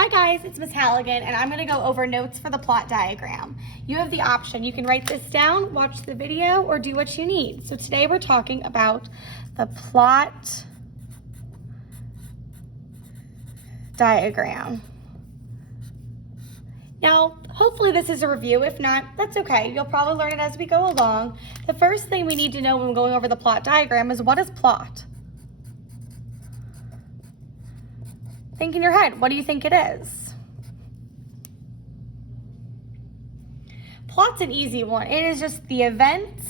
Hi guys, it's Miss Halligan, and I'm going to go over notes for the plot diagram. You have the option. You can write this down, watch the video, or do what you need. So today we're talking about the plot diagram. Now, hopefully this is a review. If not, that's okay. You'll probably learn it as we go along. The first thing we need to know when we're going over the plot diagram is, what is plot? Think in your head, what do you think it is? Plot's an easy one. It is just the events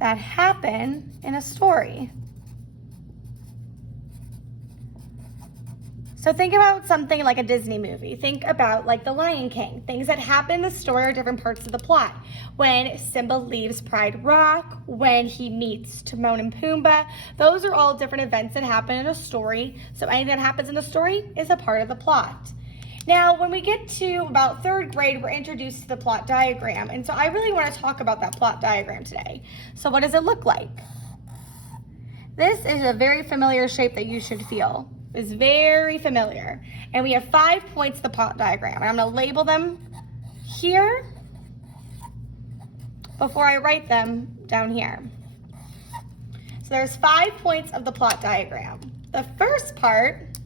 that happen in a story. So think about something like a Disney movie. Think about like The Lion King. Things that happen in the story are different parts of the plot. When Simba leaves Pride Rock, when he meets Timon and Pumbaa, those are all different events that happen in a story. So anything that happens in a story is a part of the plot. Now, when we get to about third grade, we're introduced to the plot diagram. And so I really want to talk about that plot diagram today. So what does it look like? This is a very familiar shape that you should feel. Is very familiar. And we have 5 points of the plot diagram. And I'm going to label them here before I write them down here. So there's 5 points of the plot diagram. The first part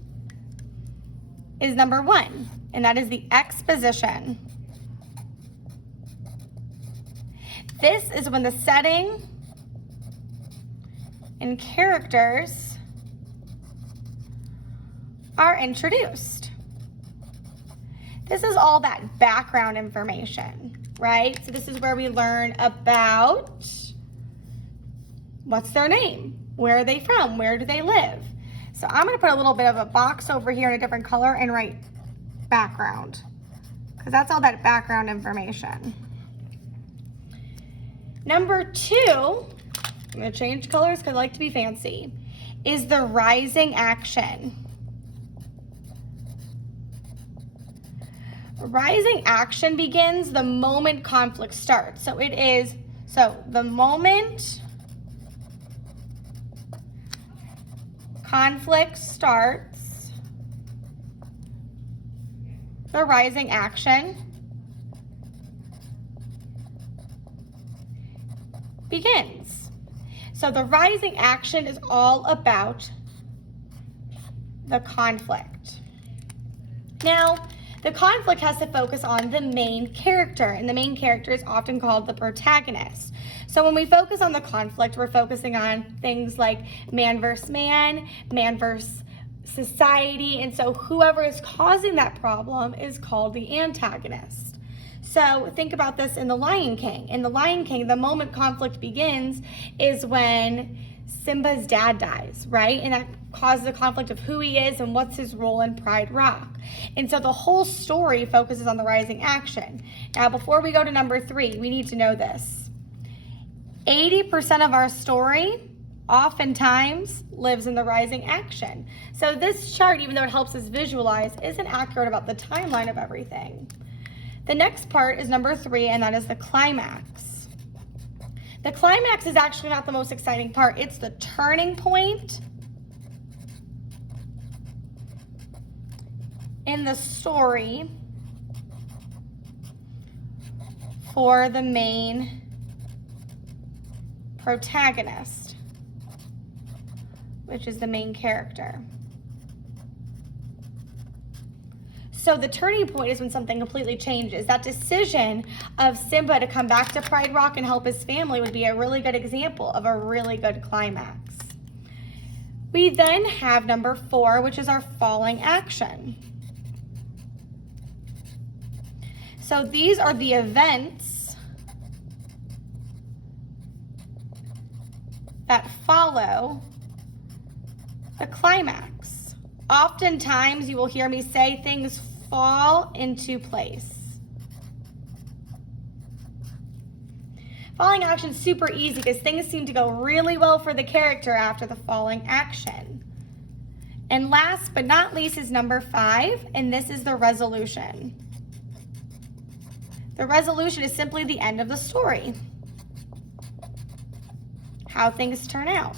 is number 1, and that is the exposition. This is when the setting and characters are introduced. This is all that background information, right? So this is where we learn about what's their name, where are they from, where do they live. So I'm gonna put a little bit of a box over here in a different color and write background, because that's all that background information. Number 2, I'm gonna change colors because I like to be fancy, is the rising action. Rising action begins the moment conflict starts. So the moment conflict starts, the rising action begins. So the rising action is all about the conflict. Now, the conflict has to focus on the main character, and the main character is often called the protagonist. So when we focus on the conflict, we're focusing on things like man versus man versus society, and so whoever is causing that problem is called the antagonist. So think about this in The Lion King. In The Lion King, the moment conflict begins is when Simba's dad dies, right? And that causes a conflict of who he is and what's his role in Pride Rock. And so the whole story focuses on the rising action. Now, before we go to number 3, we need to know this. 80% of our story oftentimes lives in the rising action. So this chart, even though it helps us visualize, isn't accurate about the timeline of everything. The next part is number 3, and that is the climax. The climax is actually not the most exciting part. It's the turning point in the story for the main protagonist, which is the main character. So the turning point is when something completely changes. That decision of Simba to come back to Pride Rock and help his family would be a really good example of a really good climax. We then have number 4, which is our falling action. So these are the events that follow the climax. Oftentimes you will hear me say things fall into place. Falling action is super easy because things seem to go really well for the character after the falling action. And last but not least is number 5, and this is the resolution. The resolution is simply the end of the story. How things turn out.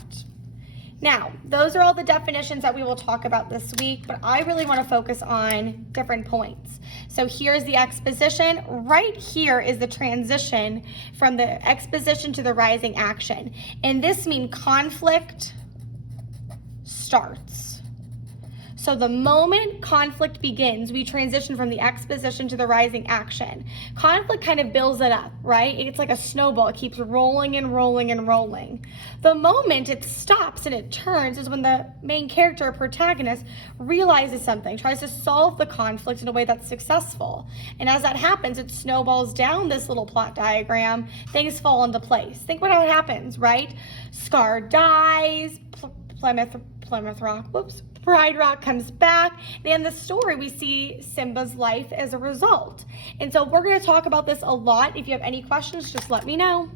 Now, those are all the definitions that we will talk about this week, but I really want to focus on different points. So here's the exposition. Right here is the transition from the exposition to the rising action. And this means conflict starts. So the moment conflict begins, we transition from the exposition to the rising action. Conflict kind of builds it up, right? It's like a snowball. It keeps rolling and rolling and rolling. The moment it stops and it turns is when the main character or protagonist realizes something, tries to solve the conflict in a way that's successful. And as that happens, it snowballs down this little plot diagram. Things fall into place. Think about how it happens, right? Scar dies, Plymouth Rock, Pride Rock comes back. And in the story, we see Simba's life as a result. And so we're going to talk about this a lot. If you have any questions, just let me know.